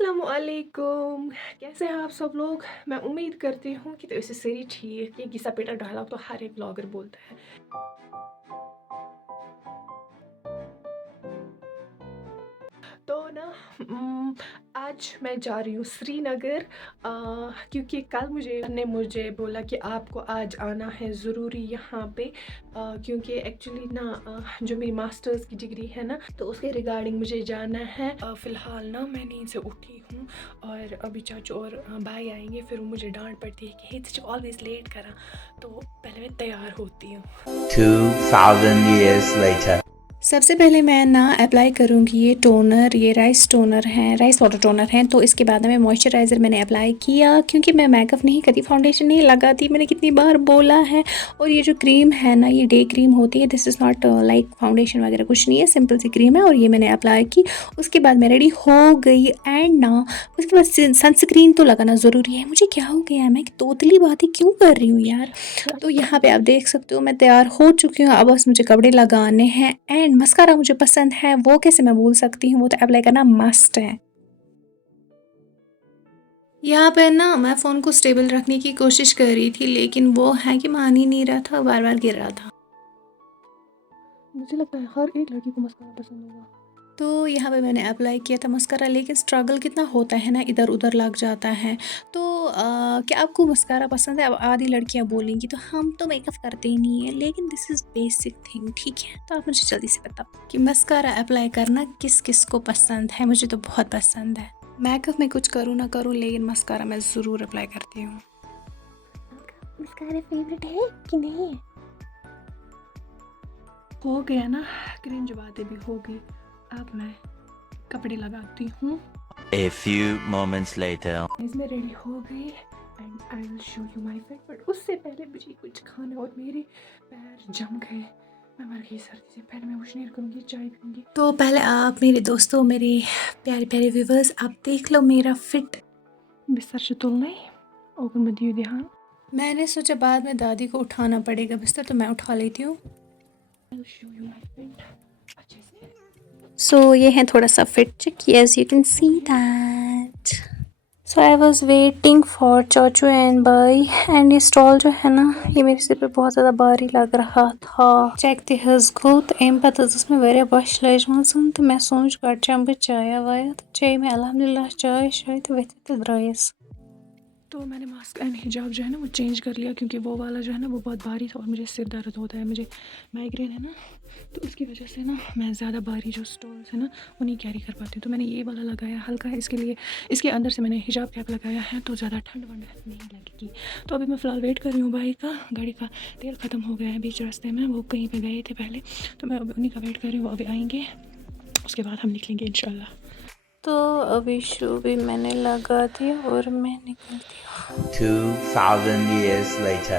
अस्सलामुअलैकुम। कैसे हैं आप सब लोग? मैं उम्मीद करती हूँ कि तो सारी ठीक। ये घिसा पेटा डायलॉग तो हर एक ब्लॉगर बोलता है। तो ना आज मैं जा रही हूँ श्रीनगर, क्योंकि कल मुझे बोला कि आपको आज आना है ज़रूरी यहाँ पे, क्योंकि एक्चुअली ना जो मेरी मास्टर्स की डिग्री है ना, तो उसके रिगार्डिंग मुझे जाना है। फ़िलहाल ना मैं नींद से उठी हूँ और अभी चाचू और भाई आएंगे, फिर वो मुझे डांट पड़ती है कि हे ऑलवेज लेट करा। तो पहले मैं तैयार होती हूँ। 2000 years later. सबसे पहले मैं ना अप्लाई करूँगी ये टोनर, ये राइस टोनर है, राइस वाटर टोनर है। तो इसके बाद मैं मॉइस्चराइज़र मैंने अप्लाई किया, क्योंकि मैं मेकअप नहीं करती, फाउंडेशन नहीं लगाती, मैंने कितनी बार बोला है। और ये जो क्रीम है ना, ये डे क्रीम होती है, this is not like foundation वगैरह कुछ नहीं है, सिंपल सी क्रीम है। और ये मैंने अप्लाई की, उसके बाद मैं रेडी हो गई। एंड ना उसके बाद सनस्क्रीन तो लगाना ज़रूरी है। मुझे क्या हो गया है, मैं तोतली बातें क्यों कर रही हूँ यार। तो यहाँ पे आप देख सकते हो मैं तैयार हो चुकी हूँ, अब बस मुझे कपड़े लगाने हैं। एंड मस्कारा मुझे पसंद है, वो कैसे मैं भूल सकती हूँ, वो तो अप्लाई करना मस्ट है। यहाँ पे ना मैं फ़ोन को स्टेबल रखने की कोशिश कर रही थी, लेकिन वो है कि मान ही नहीं रहा था, बार बार गिर रहा था। मुझे लगता है हर एक लड़की को मस्कारा पसंद होगा। तो यहाँ पे मैंने अप्लाई किया था मस्कारा, लेकिन स्ट्रगल कितना होता है ना, इधर उधर लग जाता है। तो क्या आपको मस्कारा पसंद है? अब आधी लड़कियाँ बोलेंगी तो हम तो मेकअप करते ही नहीं है, लेकिन दिस इज़ बेसिक थिंग, ठीक है। तो आप मुझे जल्दी से बताओ कि मस्कारा अप्लाई करना किस किस को पसंद है। मुझे तो बहुत पसंद है। मेकअप में कुछ करूँ ना करूँ, लेकिन मस्कारा मैं ज़रूर अप्लाई करती हूँ। मस्कारा फेवरेट है कि नहीं? हो गया ना, क्रिंज बातें भी हो गई। अब मैं कपड़े लगाती हूँ। A few moments later. मैं रेडी हो गई and I will show you my fit. But उससे पहले मुझे कुछ खाना, और मेरे पैर जम गए। मैं मर गई सर्दी से। पहले मैं उशनीर करूँगी, चाय पीऊँगी। तो पहले आप मेरे दोस्तों, मेरे प्यारे प्यारे व्यूवर्स, आप देख लो मेरा फिट। बिस्तर से तुलना ही और मैं दियो ध्यान। मैंने सोचा बाद में दादी को उठाना पड़ेगा बिस्तर, तो मैं उठा लेती हूँ। I will show you my fit अच्छे से। सो ये है थोड़ा सा fit check, yes you can see that. So I was waiting for चाचू एंड बाई। एंड ये स्टॉल जो है ना, ये मेरे सिर पे बहुत ज़्यादा भारी लग रहा था। चेक हज गो तो अम पे उसमें वारिया बश लजम, तो मैं सोच गड चम बह चाय वाया, तो चे मैं अलहमदिल्ला चाय शाय, तो वथ तो द्रायस। तो मैंने मास्क एंड हिजाब जो है ना वो चेंज कर लिया, क्योंकि वो वाला जो है ना वो बहुत भारी था और मुझे सिर दर्द होता है, मुझे माइग्रेन है ना, तो उसकी वजह से ना मैं ज़्यादा भारी जो स्टॉल्स है ना वो नहीं कैरी कर पाती हूँ। तो मैंने ये वाला लगाया हल्का है, इसके लिए इसके अंदर से मैंने हिजाब कैप लगाया है, तो ज़्यादा ठंड वंड नहीं लगेगी। तो अभी मैं फ़िलहाल वेट कर रही हूँ भाई का। गाड़ी का तेल ख़त्म हो गया है बीच रास्ते में, वो कहीं पर गए थे पहले, तो मैं अभी उन्हीं का वेट कर रही हूँ। वो अभी आएंगे, उसके बाद हम निकलेंगे इंशाल्लाह। तो अभी शू भी मैंने लगा दिया और मैं निकलती हूँ। 2000 years later.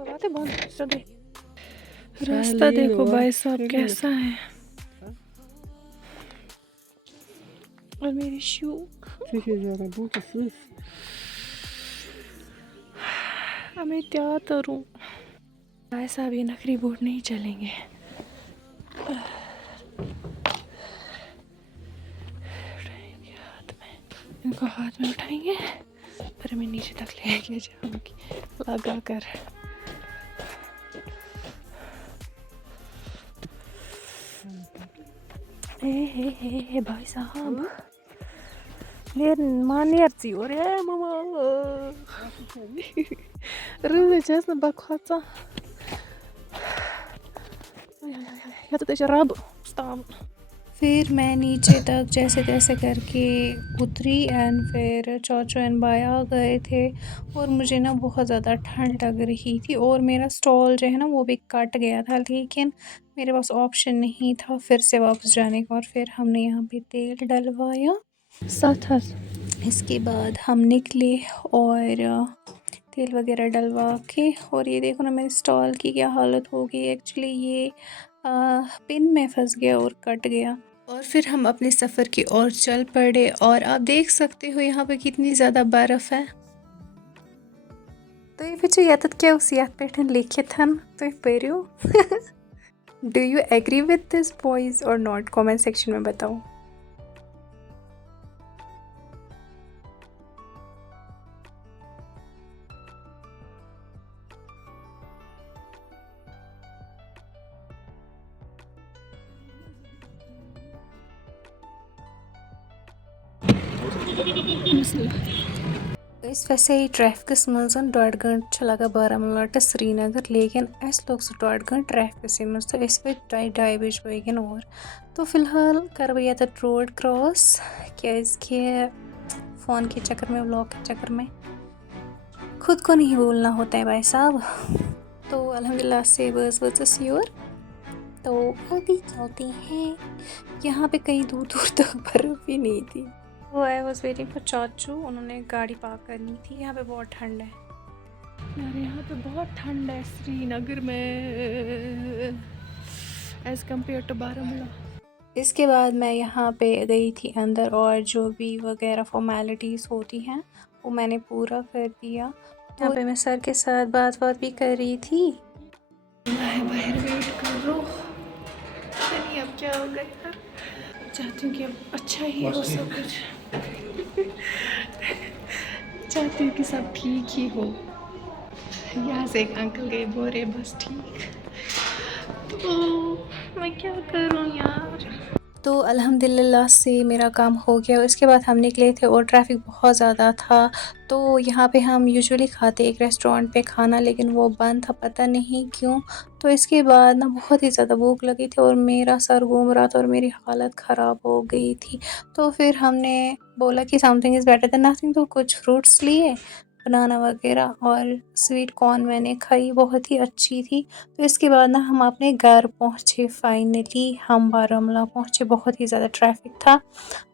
बातें बंद कर दे। रास्ता देखो भाई साहब कैसा है, और मेरी शू। अब मैं क्या करूं भाई साहब, ये नखरी बोर्ड नहीं चलेंगे। उठाएंगे हाथ में, इनको हाथ में उठाएंगे, फिर मैं नीचे तक लेके जाऊंगी लगा कर। हे भाई साहब, लेर मानेर सी और ये मामा रुले चेस ना बखवाचा या तो तेरा रब स्टॉप। फिर मैं नीचे तक जैसे तैसे करके उतरी, एंड फिर चाचू एंड बाय आ गए थे। और मुझे ना बहुत ज़्यादा ठंड लग रही थी, और मेरा स्टॉल जो है ना वो भी कट गया था, लेकिन मेरे पास ऑप्शन नहीं था फिर से वापस जाने का। और फिर हमने यहाँ पे तेल डलवाया, साथ इसके बाद हम निकले और तेल वगैरह डलवा के। और ये देखो ना मेरे स्टॉल की क्या हालत हो गई। एक्चुअली ये पिन में फंस गया और कट गया। और फिर हम अपने सफ़र की ओर चल पड़े और आप देख सकते हो यहाँ पे कितनी ज़्यादा बर्फ़ है। तो ये यतत क्या उस यत पे लिखित तो पढ़ो do you agree with this boys और नॉट, कमेंट सेक्शन में बताओ। वैसे ही ट्रैफिकस मज 1.5 घंटे लगा बारामूला टू श्रीनगर, लेकिन अस लोग सह 1.5 घंटे ट्रैफिकस मज तो वे 2:30 बजे बगन और। तो फिलहाल कर बह ये रोड क्रॉस क्या फ़ोन के चक्कर में, व्लॉग के चक्कर में खुद को नहीं भूलना होता है भाई साहब। तो अल्हम्दुलिल्लाह से बस वजस योर। तो अभी चलते हैं, यहाँ पे कहीं दूर दूर तक बर्फ़ भी नहीं थी। वो आई वॉज वेटिंग फॉर चाचू, उन्होंने गाड़ी पार्क करनी थी। यहाँ पे बहुत ठंड है यार, यहाँ पे बहुत ठंड है श्रीनगर में एज़ कम्पेयर टू बारामूला। इसके बाद मैं यहाँ पे गई थी अंदर और जो भी वगैरह फॉर्मेलिटीज़ होती हैं वो मैंने पूरा कर दिया। तो यहाँ पे मैं सर के साथ बात भी कर रही थी। बाहर वेट कर लो, नहीं अब क्या होगा यार, चाहती हूँ कि अब अच्छा ही हो सब कुछ चाहती हूँ कि सब ठीक ही हो। यहाँ से एक अंकल गए बोरे बस ठीक, तो मैं क्या करूँ यार। तो अल्हम्दुलिल्लाह से मेरा काम हो गया। उसके बाद हम निकले थे और ट्रैफिक बहुत ज़्यादा था। तो यहाँ पे हम यूजुअली खाते एक रेस्टोरेंट पे खाना, लेकिन वो बंद था, पता नहीं क्यों। तो इसके बाद ना बहुत ही ज़्यादा भूख लगी थी और मेरा सर घूम रहा था और मेरी हालत ख़राब हो गई थी। तो फिर हमने बोला कि something is better than nothing, तो कुछ फ्रूट्स लिए, बनाना वगैरह, और स्वीट कॉर्न मैंने खाई, बहुत ही अच्छी थी। तो इसके बाद ना हम अपने घर पहुँचे। फाइनली हम बारामूला पहुँचे, बहुत ही ज़्यादा ट्रैफिक था।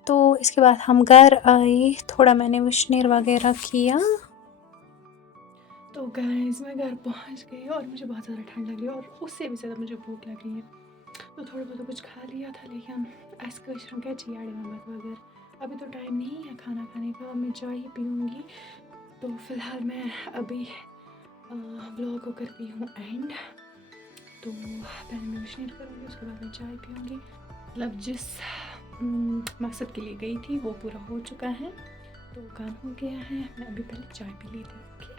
तो इसके बाद हम घर आए, थोड़ा मैंने विशनेर वगैरह किया। तो गाइस मैं घर पहुंच गई और मुझे बहुत ज़्यादा ठंड लगी और उससे भी ज़्यादा मुझे भूख लग रही है। तो थोड़ा बहुत कुछ खा लिया था, लेकिन ऐसा क्या चियाड़े में वगैरह अभी तो टाइम नहीं है खाना खाने का, मैं चाय ही पीऊँगी। तो फ़िलहाल मैं अभी व्लॉग को करती हूँ एंड। तो पहले मैं विशनेर करूँगी, उसके बाद मैं चाय पीऊँगी। मतलब जिस मकसद के लिए गई थी वो पूरा हो चुका है, तो काम हो गया है। मैं अभी पहले चाय पी लेती हूँ।